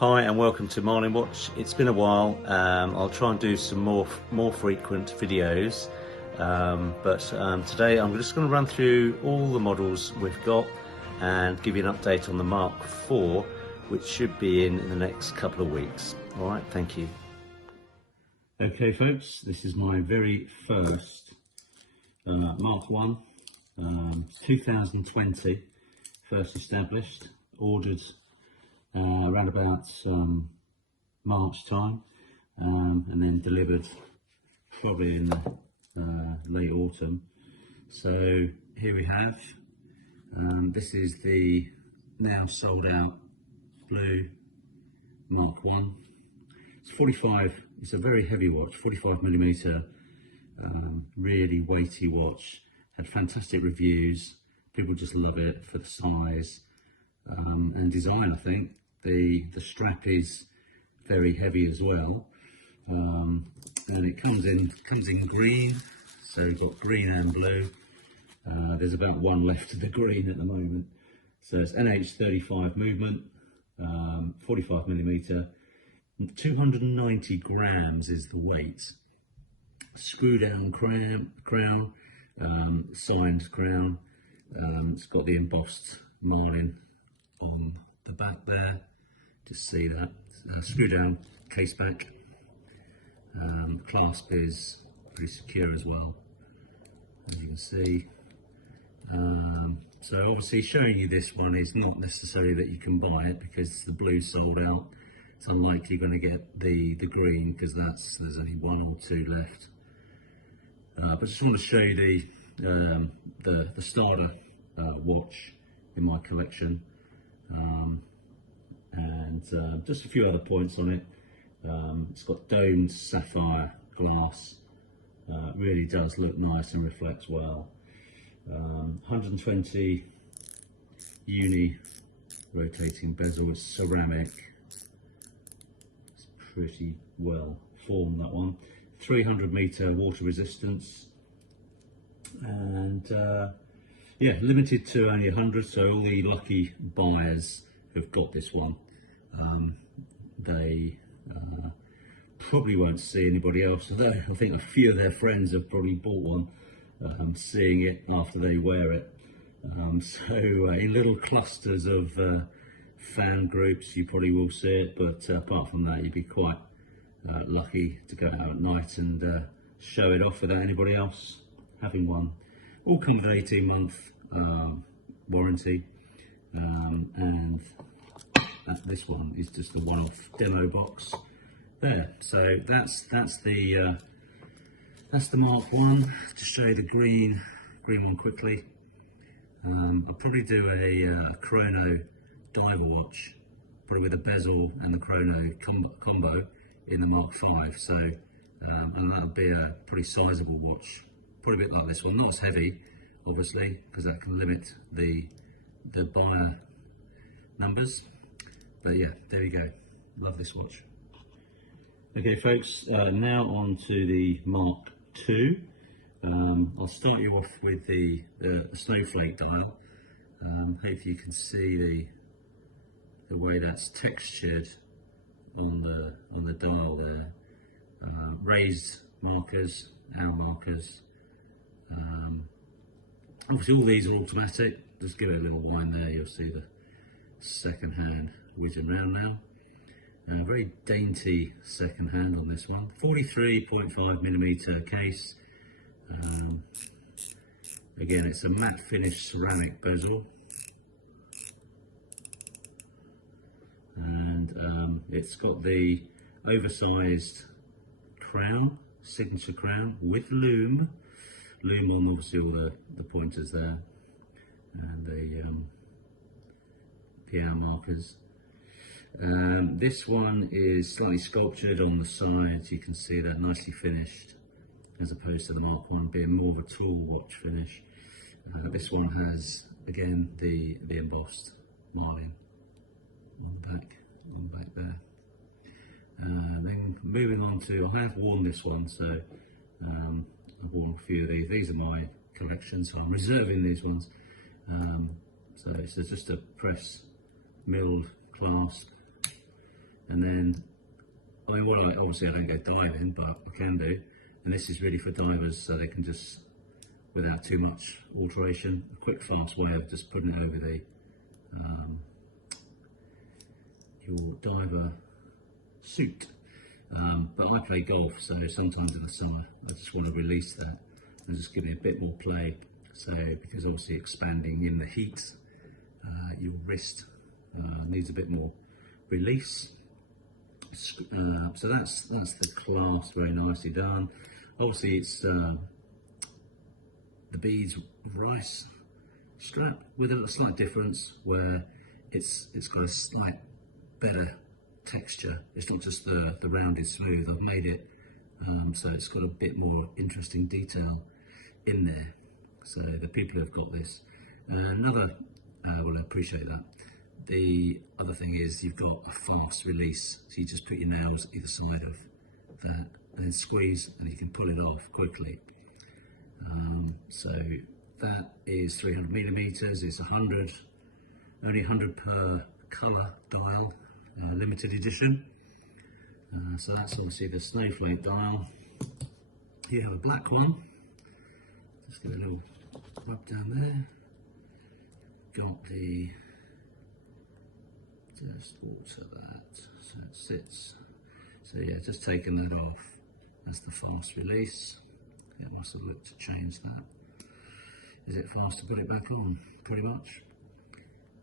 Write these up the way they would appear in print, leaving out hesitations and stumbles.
Hi and welcome to Marlin Watch. It's been a while. I'll try and do some more frequent videos, but today I'm just going to run through all the models we've got and give you an update on the Mark IV, which should be in the next couple of weeks. All right, thank you. Okay folks, this is my very first Mark I, 2020, first established, ordered around about March time, and then delivered probably in the late autumn. So here we have, this is the now sold out blue Mark I. It's 45, it's a very heavy watch, 45mm, really weighty watch. Had fantastic reviews, people just love it for the size and design. I think the strap is very heavy as well, and it comes in green, so you've got green and blue. There's about one left of the green at the moment. So it's NH35 movement, 45mm, 290 grams is the weight. Screw down crown, signed crown. It's got the embossed Marlin on the back there, just see that. Screw down case back. Clasp is pretty secure as well, as you can see. So obviously showing you this one is not necessarily that you can buy it, because the blue sold out. It's unlikely you're going to get the green, because there's only one or two left. But I just want to show you the starter watch in my collection, and just a few other points on it. It's got domed sapphire glass, really does look nice and reflects well. 120 uni rotating bezel, it's ceramic, it's pretty well formed, that one. 300-meter water resistance, and yeah, limited to only 100, so all the lucky buyers have got this one. They probably won't see anybody else, although I think a few of their friends have probably bought one, seeing it after they wear it. So in little clusters of fan groups you probably will see it, but apart from that you'd be quite lucky to go out at night and show it off without anybody else having one. All come with an 18-month warranty, and this one is just a one-off demo box there. So that's the Mark I. To show you the green one quickly, I'll probably do a chrono diver watch, probably with a bezel and the chrono combo in the Mark V. So and that'll be a pretty sizable watch, probably a bit like this one, not as heavy obviously, because that can limit the buyer numbers, but yeah, there you go. Love this watch. Okay folks, now on to the Mark II. I'll start you off with the Snowflake Dial. Hopefully you can see the way that's textured on the dial there. Raised markers, hour markers. Obviously all these are automatic. Just give it a little wind there, you'll see the second hand whizzing around now. Very dainty second hand on this one. 43.5mm case. Again, it's a matte finish ceramic bezel, and it's got the oversized crown, signature crown with loom on obviously all the pointers there, and the PR markers. This one is slightly sculptured on the sides, you can see that, nicely finished, as opposed to the Mark I being more of a tool watch finish. This one has, again, the embossed Marlin on the back there. Then moving on to, I have worn this one, so I've worn a few of these. These are my collection, so I'm reserving these ones. So it's just a press milled clasp, And then, I mean, obviously I don't go diving, but I can do. And this is really for divers, so they can just, without too much alteration, a quick fast way of just putting it over the your diver suit. But I play golf, so sometimes in the summer I just want to release that and just give it a bit more play. So because obviously expanding in the heat, your wrist needs a bit more release. So that's the clasp, very nicely done. Obviously it's the beads rice strap with a slight difference where it's got a slight better texture. It's not just the rounded smooth. I've made it so it's got a bit more interesting detail in there. So the people who've got this, well, I appreciate that. The other thing is you've got a fast release, so you just put your nails either side of that and then squeeze, and you can pull it off quickly. So that is 300 millimeters. It's 100, only 100 per color dial, limited edition. So that's obviously the Snowflake Dial. You have a black one. Just get a little rub down there. Got the, just water that so it sits. So yeah, just taking that off. That's the fast release. It must have looked to change that. Is it fast to put it back on? Pretty much.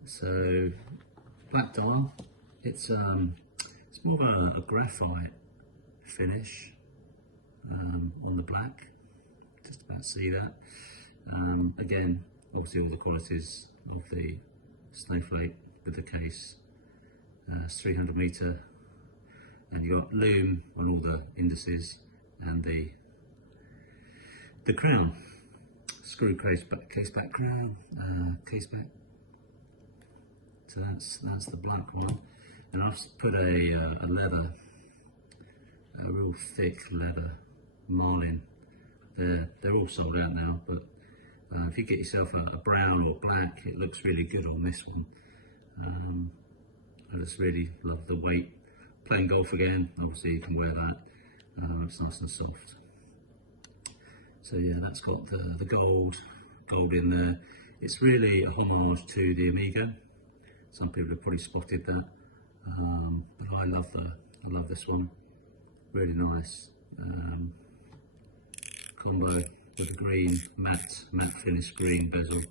So black dial. It's more of a graphite finish on the black. Just about see that. Again, obviously all the qualities of the Snowflake with the case. It's 300 meter, and you got loom on all the indices and the crown, screw case back crown, case back. So that's the black one, and I've put a leather, a real thick leather Marlin. They're all sold out now, but if you get yourself a brown or black, it looks really good on this one. I just really love the weight. Playing golf again, obviously you can wear that. It's nice and soft. So yeah, that's got the gold in there. It's really a homage to the Amiga. Some people have probably spotted that, but I love this one. Really nice combo with the green matte finish green bezel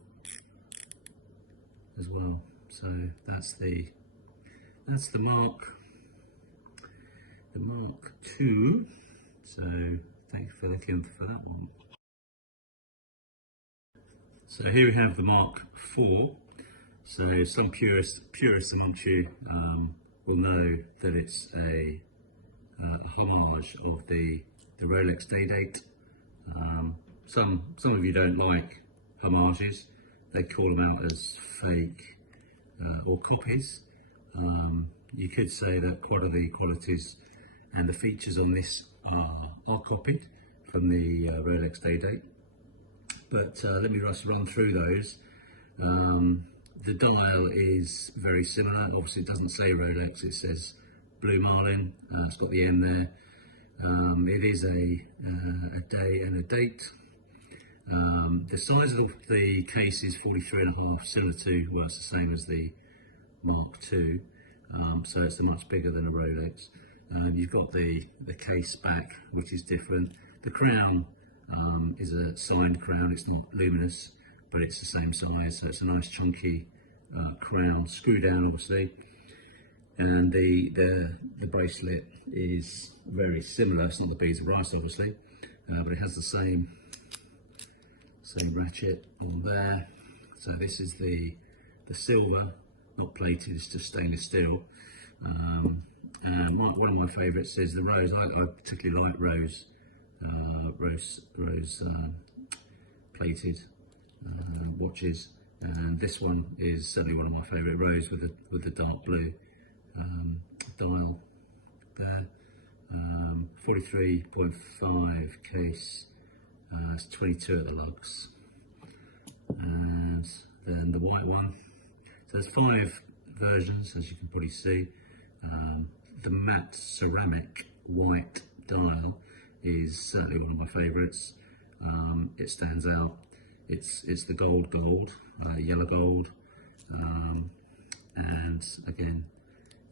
as well. So that's the Mark II. So thank you for looking for that one. So here we have the Mark IV. So some purists amongst you will know that it's a homage of the Rolex day-date. Some of you don't like homages. They call them out as fake or copies. You could say that quite of the qualities and the features on this are copied from the Rolex day-date. But let me just run through those. The dial is very similar. Obviously it doesn't say Rolex, it says Blue Marlin. It's got the N there. It is a day and a date. The size of the case is 43.5, similar to, well, it's the same as the Mark II. So it's much bigger than a Rolex. You've got the case back, which is different. The crown is a signed crown. It's not luminous, but it's the same size, so it's a nice chunky crown, screw down obviously. And the bracelet is very similar. It's not the beads of rice obviously, but it has the same ratchet on there. So this is the silver, not plated, it's just stainless steel. And one of my favourites is the rose. I particularly like rose plated watches, and this one is certainly one of my favourite, rose with the dark blue dial there. 43.5 case, it's 22 at the lugs, and then the white one. So there's 5 versions, as you can probably see. the matte ceramic white dial is certainly one of my favourites. It stands out. It's the gold, yellow gold, and again,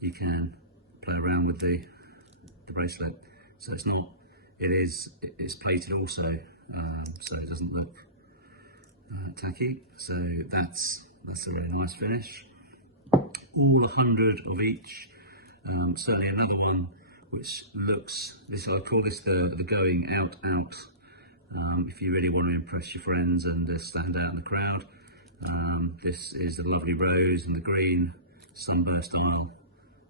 you can play around with the bracelet. So it's plated also, so it doesn't look tacky. So that's a really nice finish. All 100 of each. Certainly another one which looks, I call this the going out. If you really want to impress your friends and stand out in the crowd, this is the lovely rose and the green sunburst dial.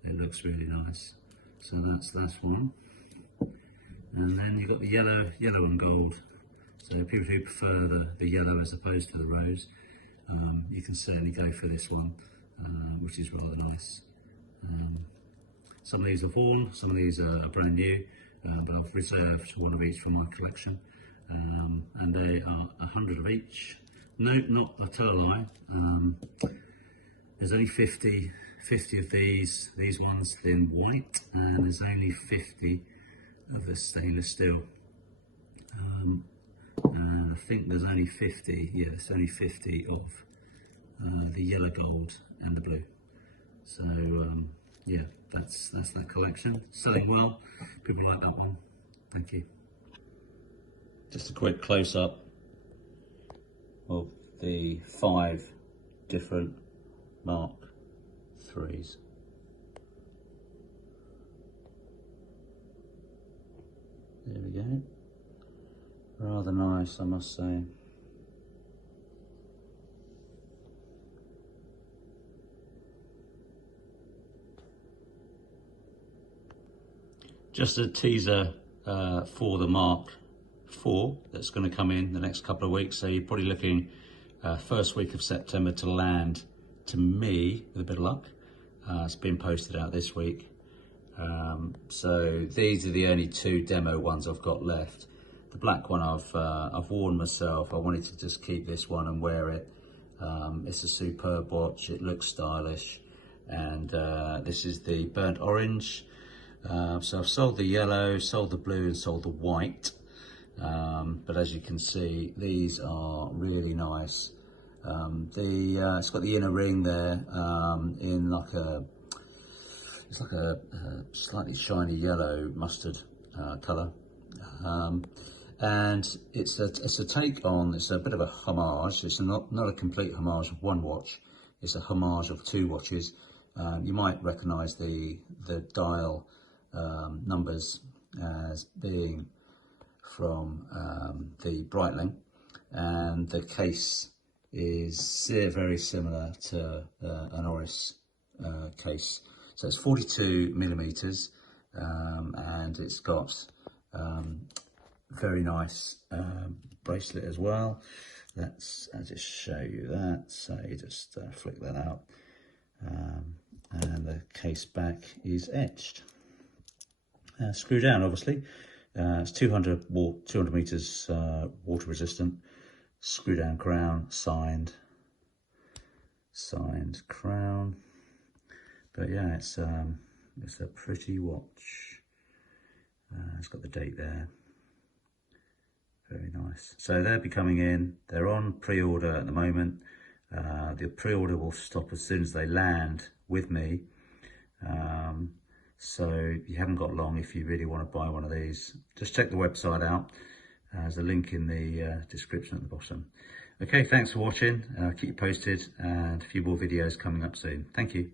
It looks really nice. So that's one. And then you've got the yellow and gold. So people who prefer the yellow as opposed to the rose, you can certainly go for this one, which is rather nice. Some of these are worn, some of these are brand new, but I've reserved one of each for my collection. And they are 100 of each. No, not a tell lie. There's only 50 of these ones in white, and there's only 50 of the stainless steel. And I think there's only 50, yeah, it's only 50 of the yellow gold and the blue. So yeah, that's the collection. Selling well. People like that one. Thank you. Just a quick close-up of the 5 different Mark IIIs. There we go. Rather nice, I must say. Just a teaser for the Mark IV that's going to come in the next couple of weeks. So you're probably looking first week of September to land, to me, with a bit of luck. It's been posted out this week. So these are the only 2 demo ones I've got left. The black one I've worn myself. I wanted to just keep this one and wear it. It's a superb watch. It looks stylish. And this is the burnt orange. So I've sold the yellow, sold the blue, and sold the white. But as you can see, these are really nice. It's got the inner ring there in it's like a slightly shiny yellow mustard colour, and it's a take on. It's a bit of a homage. It's not a complete homage of one watch. It's a homage of 2 watches. You might recognise the dial numbers as being from the Breitling, and the case is very similar to an Oris case. So it's 42 millimeters, and it's got very nice bracelet as well. I'll just show you that. So you just flick that out, and the case back is etched. Screw down, obviously. It's 200 meters water resistant. Screw down crown, signed crown. But yeah, it's a pretty watch. It's got the date there. Very nice. So they'll be coming in. They're on pre-order at the moment. The pre-order will stop as soon as they land with me. So you haven't got long if you really want to buy one of these. Just check the website out. There's a link in the description at the bottom. Okay, thanks for watching. Keep you posted, and a few more videos coming up soon. Thank you.